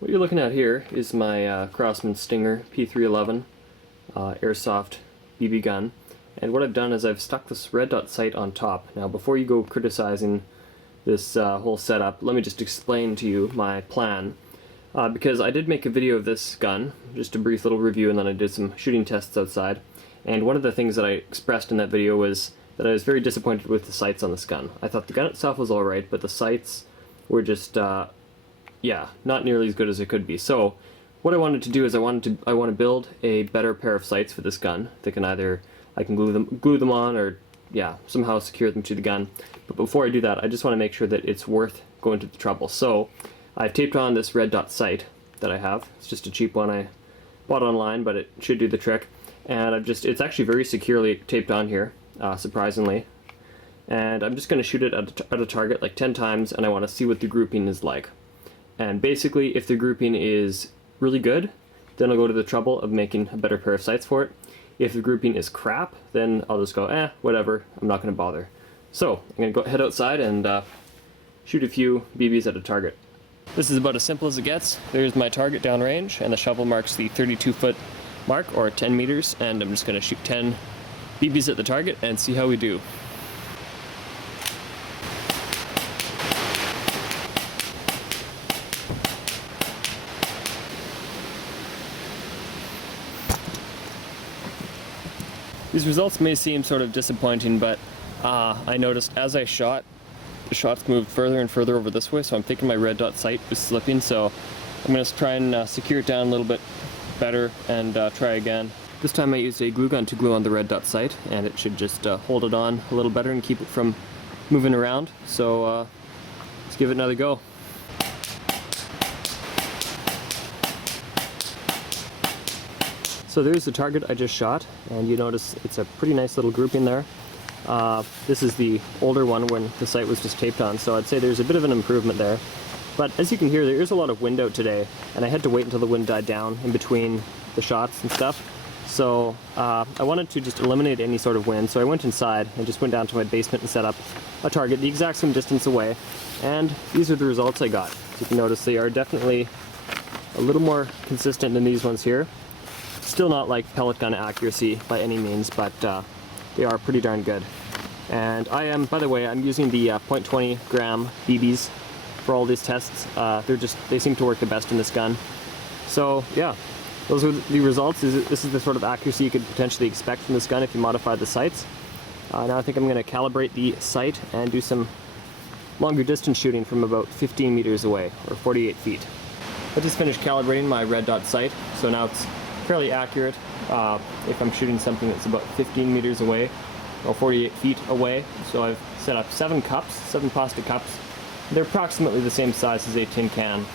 What you're looking at here is my Crosman Stinger P311 airsoft BB gun, and what I've done is I've stuck this red dot sight on top. Now before you go criticizing this whole setup, let me just explain to you my plan, because I did make a video of this gun, just a brief little review, and then I did some shooting tests outside, and one of the things that I expressed in that video was that I was very disappointed with the sights on this gun. I thought the gun itself was alright, but the sights were just yeah, not nearly as good as it could be. So what I wanted to do is I want to build a better pair of sights for this gun that can I can glue them on, or yeah, somehow secure them to the gun. But before I do that, I just want to make sure that it's worth going to the trouble. So I've taped on this red dot sight that I have. It's just a cheap one I bought online, but it should do the trick. And it's actually very securely taped on here, surprisingly. And I'm just going to shoot it at a target like 10 times, and I want to see what the grouping is like. And basically, if the grouping is really good, then I'll go to the trouble of making a better pair of sights for it. If the grouping is crap, then I'll just go, whatever, I'm not going to bother. So, I'm going to go head outside and shoot a few BBs at a target. This is about as simple as it gets. There's my target downrange, and the shovel marks the 32-foot mark, or 10 meters, and I'm just going to shoot 10 BBs at the target and see how we do. These results may seem sort of disappointing, but I noticed as I shot, the shots moved further and further over this way, so I'm thinking my red dot sight was slipping, so I'm going to try and secure it down a little bit better and try again. This time I used a glue gun to glue on the red dot sight, and it should just hold it on a little better and keep it from moving around, so let's give it another go. So there's the target I just shot, and you notice it's a pretty nice little grouping there. This is the older one when the sight was just taped on, so I'd say there's a bit of an improvement there. But as you can hear, there is a lot of wind out today, and I had to wait until the wind died down in between the shots and stuff. So I wanted to just eliminate any sort of wind, so I went inside and just went down to my basement and set up a target the exact same distance away, and these are the results I got. As you can notice, they are definitely a little more consistent than these ones here. Still not like pellet gun accuracy by any means, but they are pretty darn good. And by the way, I'm using the 0.20 gram BBs for all these tests. They seem to work the best in this gun. So yeah, those are the results. This is the sort of accuracy you could potentially expect from this gun if you modify the sights. Now I think I'm going to calibrate the sight and do some longer distance shooting from about 15 meters away, or 48 feet. I just finished calibrating my red dot sight, so now it's fairly accurate if I'm shooting something that's about 15 meters away or 48 feet away. So I've set up 7 plastic cups. They're approximately the same size as a tin can,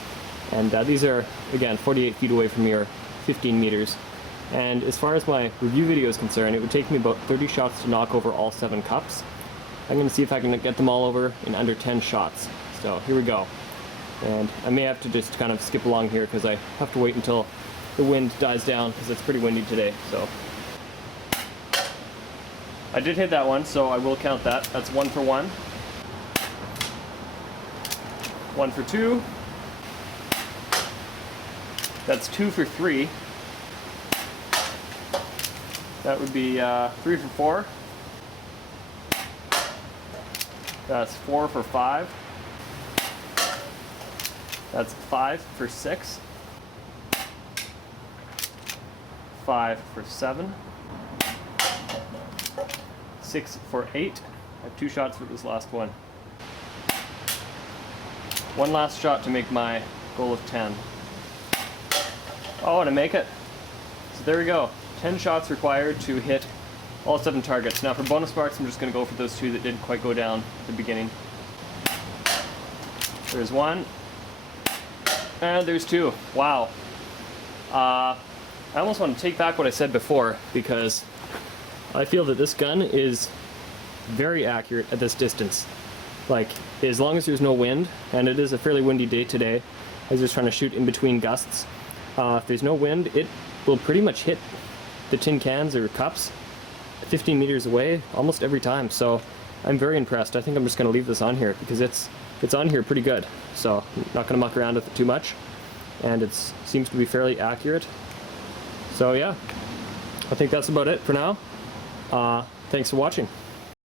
and these are, again, 48 feet away from me, or 15 meters. And as far as my review video is concerned, it would take me about 30 shots to knock over all 7 cups. I'm going to see if I can get them all over in under 10 shots. So here we go. And I may have to just kind of skip along here because I have to wait until the wind dies down, because it's pretty windy today. So I did hit that one, so I will count that. That's 1 for 1. 1 for 2. That's 2 for 3. That would be 3 for 4. That's 4 for 5. That's 5 for 6. 5 for 7, 6 for 8. I have 2 shots for this last one. One last shot to make my goal of 10. Oh, and I make it. So there we go. 10 shots required to hit all 7 targets. Now for bonus marks, I'm just going to go for those 2 that didn't quite go down at the beginning. There's 1, and there's 2. Wow. I almost want to take back what I said before, because I feel that this gun is very accurate at this distance. Like, as long as there's no wind, and it is a fairly windy day today, I was just trying to shoot in between gusts. If there's no wind, it will pretty much hit the tin cans or cups 15 meters away almost every time. So I'm very impressed. I think I'm just going to leave this on here because it's on here pretty good. So I'm not going to muck around with it too much. and it seems to be fairly accurate. So yeah, I think that's about it for now. Thanks for watching.